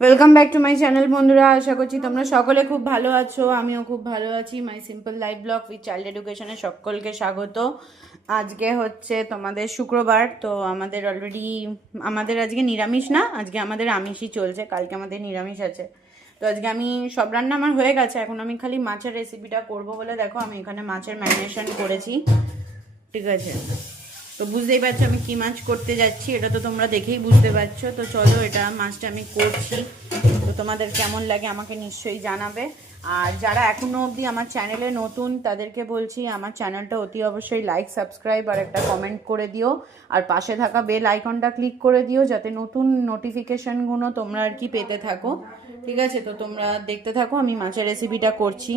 Welcome back to my channel বন্ধুরা। আশা করছি তোমরা সকলে খুব ভালো আছো, আমিও খুব ভালো আছি। My simple life blog with child এডুকেশনে সকলকে স্বাগত। আজকে হচ্ছে তোমাদের শুক্রবার, তো আমাদের আজকে নিরামিষ না, আজকে আমাদের আমিষই চলছে। কালকে আমাদের নিরামিষ আছে। তো আজকে আমি সব রান্না আমার হয়ে গেছে, এখন আমি খালি মাছের রেসিপিটা করব বলে দেখো আমি এখানে মাছের ম্যারিনেশন করেছি। ঠিক আছে, তো বুঝতেই পারছো আমি কি মাছ করতে যাচ্ছি, এটা তো তোমরা দেখেই বুঝতে পারছো। তো চলো, এটা মাছটা আমি করছি, তো তোমাদের কেমন লাগে আমাকে নিশ্চয়ই জানাবে। আর যারা এখনও অবধি আমার চ্যানেলে নতুন তাদেরকে বলছি আমার চ্যানেলটা অতি অবশ্যই লাইক, সাবস্ক্রাইব আর একটা কমেন্ট করে দিও। আর পাশে থাকা বেল আইকনটা ক্লিক করে দিও যাতে নতুন নোটিফিকেশানগুলো তোমরা আর কি পেতে থাকো। ঠিক আছে, তো তোমরা দেখতে থাকো আমি মাছের রেসিপিটা করছি।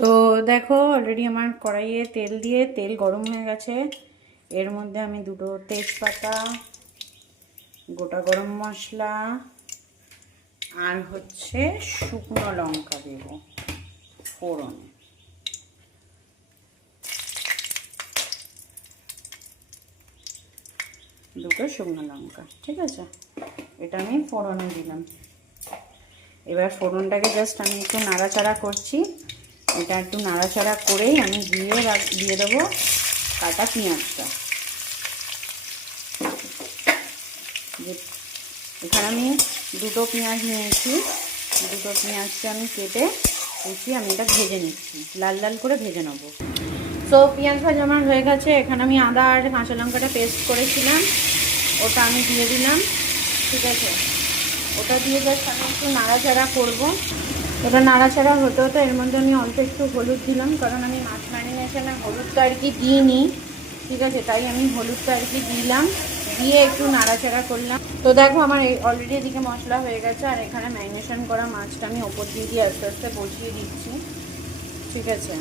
তো দেখো অলরেডি আমার কড়াইয়ে তেল দিয়ে তেল গরম হয়ে গেছে। এর মধ্যে আমি দুটো তেজপাতা, গোটা গরম মশলা আর হচ্ছে শুকনো লঙ্কা দেব ফোড়নে। দুটো শুকনো লঙ্কা, ঠিক আছে, এটা আমি ফোড়নে দিলাম। এবার ফোড়নটাকে জাস্ট আমি একটু নাড়াচাড়া করছি। এটা একটু নাড়াচাড়া করেই আমি দিয়ে দেবো কাটা পেঁয়াজটা। এখানে আমি দুটো পেঁয়াজ নিয়েছি, দুটো পেঁয়াজকে আমি কেটে কুচিয়ে আমি এটা ভেজে নিচ্ছি, লাল লাল করে ভেজে নেবো। তো পেঁয়াজ ভাজা আমার হয়ে গেছে। এখানে আমি আদা আর কাঁচা লঙ্কাটা পেস্ট করেছিলাম, ওটা আমি দিয়ে দিলাম। ঠিক আছে, ওটা দিয়ে জাস্ট আমি একটু নাড়াচাড়া করবো। ওটা নাড়াচাড়া হতে হতে এর মধ্যে আমি অল্প একটু হলুদ দিলাম, কারণ আমি মাছ ম্যারিনেশনে হলুদটা আর কি দিইনি। ঠিক আছে, তাই আমি হলুদটা আর কি দিলাম, দিয়ে একটু নাড়াচাড়া করলাম। তো দেখো আমার অলরেডি এদিকে মশলা হয়ে গেছে, আর এখানে ম্যারিনেশন করা মাছটা আমি ওপর দিয়ে আস্তে আস্তে বসিয়ে দিচ্ছি। ঠিক আছে,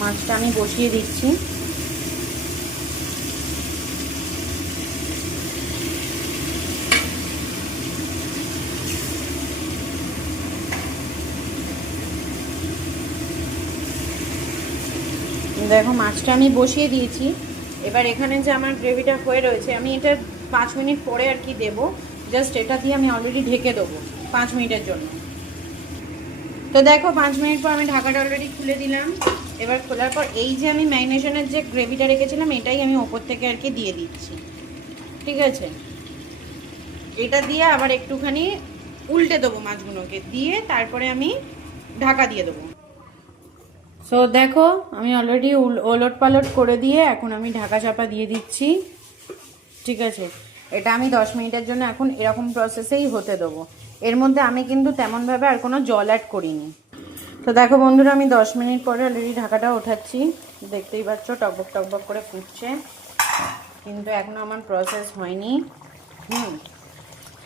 মাছটা আমি বসিয়ে দিচ্ছি। দেখো মাছটা আমি বসিয়ে দিয়েছি। এবার এখানে যে আমার গ্রেভিটা হয়ে রয়েছে, আমি এটা 5 মিনিট পরে আর কি দেবো। জাস্ট এটা দিয়ে আমি অলরেডি ঢেকে দেবো 5 মিনিটের জন্য। তো দেখো 5 মিনিট পর আমি ঢাকাটা অলরেডি খুলে দিলাম। এবার খোলার পর এই যে আমি ম্যারিনেশনের যে গ্রেভিটা রেখেছিলাম এটাই আমি ওপর থেকে আর কি দিয়ে দিচ্ছি। ঠিক আছে, এটা দিয়ে আবার একটুখানি উল্টে দেবো মাছগুলোকে, দিয়ে তারপরে আমি ঢাকা দিয়ে দেবো। সো দেখো আমি অলরেডি ওলট পালট করে দিয়ে এখন আমি ঢাকা চাপা দিয়ে দিচ্ছি। ঠিক আছে, এটা আমি 10 মিনিটের জন্য এখন এরকম প্রসেসেই হতে দেবো। এর মধ্যে আমি কিন্তু তেমনভাবে আর কোনো জল অ্যাড করিনি। তো দেখো বন্ধুরা আমি 10 মিনিট পরে অলরেডি ঢাকাটা ওঠাচ্ছি। দেখতেই পাচ্ছ টকবক টকবক করে ফুটছে, কিন্তু এখনও আমার প্রসেস হয়নি।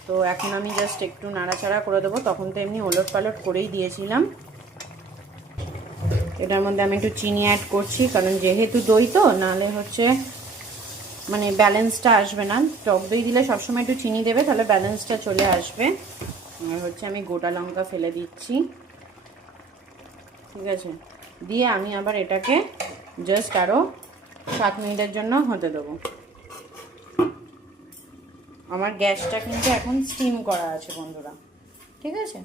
তো এখন আমি জাস্ট একটু নাড়াচাড়া করে দেবো, তখন তো এমনি ওলট পালট করেই দিয়েছিলাম। এটার মধ্যে আমি একটু চিনি অ্যাড করছি, কারণ যেহেতু দই তো নাহলে হচ্ছে মানে ব্যালেন্সটা আসবে না। টক দই দিলে সবসময় একটু চিনি দেবে, তাহলে ব্যালেন্সটা চলে আসবে। আর হচ্ছে আমি গোটা লঙ্কা ফেলে দিচ্ছি। ঠিক আছে, দিয়ে আমি আবার এটাকে জাস্ট আরও 7 মিনিটের জন্য হতে দেবো। আমার গ্যাসটা কিন্তু এখন স্টিম করা আছে বন্ধুরা। ঠিক আছে,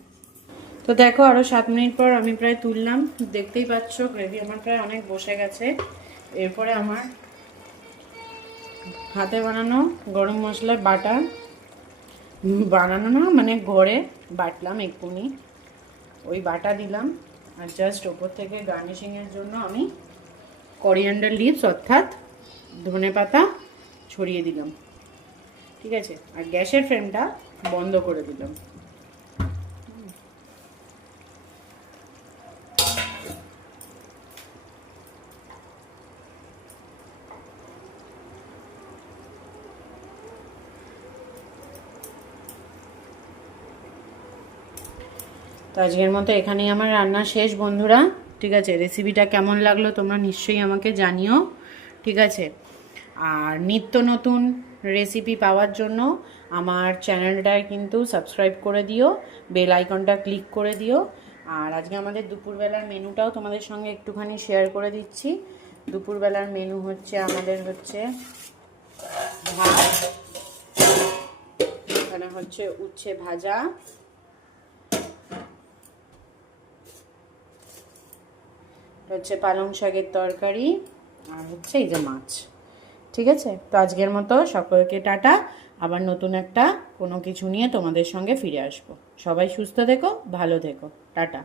তো দেখো আরও 7 মিনিট পর আমি প্রায় তুললাম। দেখতেই পাচ্ছ গ্রেভি আমার প্রায় অনেক বসে গেছে। এরপরে আমার হাতে বানানো গরম মশলার বাটা, বানানো না মানে ঘরে বাটলাম এক্ষুনি, ওই বাটা দিলাম। আর জাস্ট ওপর থেকে গার্নিশিংয়ের জন্য আমি করিয়েন্ডার লিভস অর্থাৎ ধনে পাতা ছড়িয়ে দিলাম। ঠিক আছে, আর গ্যাসের ফ্লেমটা বন্ধ করে দিলাম। তো আজকের মতো এখানেই আমার রান্না শেষ বন্ধুরা। ঠিক আছে, রেসিপিটা কেমন লাগলো তোমরা নিশ্চয়ই আমাকে জানিও। ঠিক আছে, আর নিত্য নতুন রেসিপি পাওয়ার জন্য আমার চ্যানেলটায় কিন্তু সাবস্ক্রাইব করে দিও, বেল আইকনটা ক্লিক করে দিও। আর আজকে আমাদের দুপুরবেলার মেনুটাও তোমাদের সঙ্গে একটুখানি শেয়ার করে দিচ্ছি। দুপুরবেলার মেনু হচ্ছে আমাদের হচ্ছে ভাত, এখানে হচ্ছে উচ্ছে ভাজা, হচ্ছে পালং শাকের তরকারি, আর হচ্ছে এই যে মাছ। ঠিক আছে, তো আজকের মতো সকলকে টাটা। আবার নতুন একটা কোনো কিছু নিয়ে তোমাদের সঙ্গে ফিরে আসবো। সবাই সুস্থ থেকো, ভালো থেকো, টাটা।